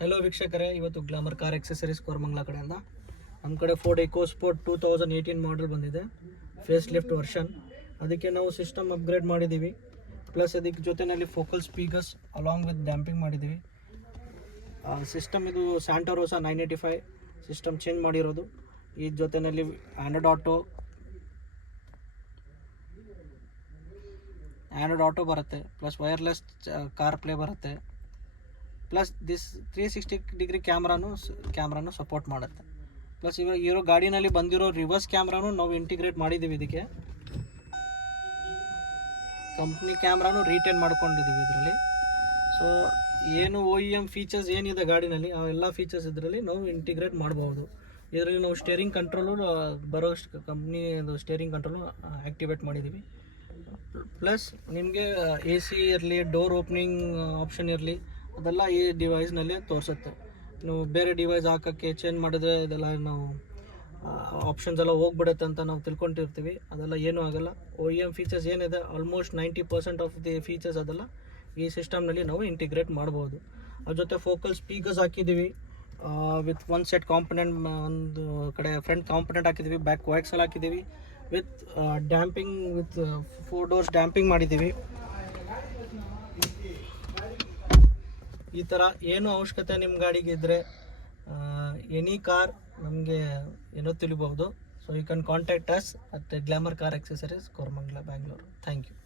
Hello ವೀಕ್ಷಕರೇ, ಇವತ್ತು glamour car accessories Koramangala ಕಡೆಯಿಂದ ನಮ್ಮ ಕಡೆ ಫೋರ್ಡ್ ಇಕೋಸ್ಪೋರ್ಟ್ 2018 ಮಾಡಲ್ ಬಂದಿದೆ, ಫೇಸ್ ಲಿಫ್ಟ್ ವರ್ಷನ್. ಅದಕ್ಕೆ ನಾವು ಸಿಸ್ಟಮ್ ಅಪ್ಗ್ರೇಡ್ ಮಾಡಿದ್ದೀವಿ. ಪ್ಲಸ್ ಅದಕ್ಕೆ ಜೊತೆಯಲ್ಲಿ focal speakers along with damping ಮಾಡಿದ್ದೀವಿ. ಸಿಸ್ಟಮ್ ಇದು ಸ್ಯಾಂಟಾ ರೋಸಾ 985 ಸಿಸ್ಟಮ್ ಚೇಂಜ್ ಮಾಡಿರೋದು. ಈ ಜೊತೆಯಲ್ಲಿ ಆ್ಯಂಡ್ರಾಯ್ಡ್ ಆಟೋ ಬರುತ್ತೆ, ಪ್ಲಸ್ ವೈರ್ಲೆಸ್ ಕಾರ್ ಪ್ಲೇ ಬರುತ್ತೆ, ಪ್ಲಸ್ ದಿಸ್ 360 ಡಿಗ್ರಿ ಕ್ಯಾಮ್ರಾನು ಸಪೋರ್ಟ್ ಮಾಡುತ್ತೆ. ಪ್ಲಸ್ ಇವಾಗ ಇರೋ ಗಾಡಿನಲ್ಲಿ ಬಂದಿರೋ ರಿವರ್ಸ್ ಕ್ಯಾಮ್ರಾನು ನಾವು ಇಂಟಿಗ್ರೇಟ್ ಮಾಡಿದ್ದೀವಿ. ಇದಕ್ಕೆ ಕಂಪ್ನಿ ಕ್ಯಾಮ್ರಾನು ರೀಟೇನ್ ಮಾಡ್ಕೊಂಡಿದ್ದೀವಿ ಇದರಲ್ಲಿ. ಸೊ ಏನು OEM ಫೀಚರ್ಸ್ ಏನಿದೆ ಗಾಡಿನಲ್ಲಿ ಆ ಎಲ್ಲ ಫೀಚರ್ಸ್ ಇದರಲ್ಲಿ ನಾವು ಇಂಟಿಗ್ರೇಟ್ ಮಾಡ್ಬೋದು. ಇದರಲ್ಲಿ ನಾವು ಸ್ಟೇರಿಂಗ್ ಕಂಟ್ರೋಲು ಬರೋಷ್ಟು ಕಂಪ್ನಿದು ಸ್ಟೇರಿಂಗ್ ಕಂಟ್ರೋಲು ಆ್ಯಕ್ಟಿವೇಟ್ ಮಾಡಿದ್ದೀವಿ. ಪ್ಲಸ್ ನಿಮಗೆ AC ಇರಲಿ, ಡೋರ್ ಓಪನಿಂಗ್ ಆಪ್ಷನ್ ಇರಲಿ, ಅದೆಲ್ಲ ಈ ಡಿವೈಸ್ನಲ್ಲಿ ತೋರಿಸುತ್ತೆ. ನೀವು ಬೇರೆ ಡಿವೈಸ್ ಹಾಕೋಕ್ಕೆ ಚೇಂಜ್ ಮಾಡಿದ್ರೆ ಇದೆಲ್ಲ ನಾವು ಆಪ್ಷನ್ಸ್ ಎಲ್ಲ ಹೋಗ್ಬಿಡುತ್ತೆ ಅಂತ ನಾವು ತಿಳ್ಕೊಂಡಿರ್ತೀವಿ. ಅದೆಲ್ಲ ಏನೂ ಆಗೋಲ್ಲ. OEM ಫೀಚರ್ಸ್ ಏನಿದೆ ಆಲ್ಮೋಸ್ಟ್ 90% ಆಫ್ ದಿ ಫೀಚರ್ಸ್ ಅದೆಲ್ಲ ಈ ಸಿಸ್ಟಮ್ನಲ್ಲಿ ನಾವು ಇಂಟಿಗ್ರೇಟ್ ಮಾಡ್ಬೋದು. ಅದ್ರ ಜೊತೆ ಫೋಕಲ್ ಸ್ಪೀಕರ್ಸ್ ಹಾಕಿದ್ದೀವಿ ವಿತ್ ಒನ್ ಸೆಟ್ ಕಾಂಪೊನೆಂಟ್, ಒಂದು ಕಡೆ ಫ್ರಂಟ್ ಕಾಂಪೊನೆಂಟ್ ಹಾಕಿದ್ದೀವಿ, ಬ್ಯಾಕ್ ವಾಕ್ಸಲ್ಲಿ ಹಾಕಿದ್ದೀವಿ with damping, with 4 doors damping ಮಾಡಿದ್ದೀವಿ. ಈ ಥರ ಏನು ಅವಶ್ಯಕತೆ ನಿಮ್ಮ ಗಾಡಿಗೆ ಇದ್ದರೆ ಎನಿ ಕಾರ್ ನಮಗೆ ಏನೋ ತಿಳಿಬಹುದು. So you can contact us at glamour car accessories Koramangala, Bangalore. Thank you.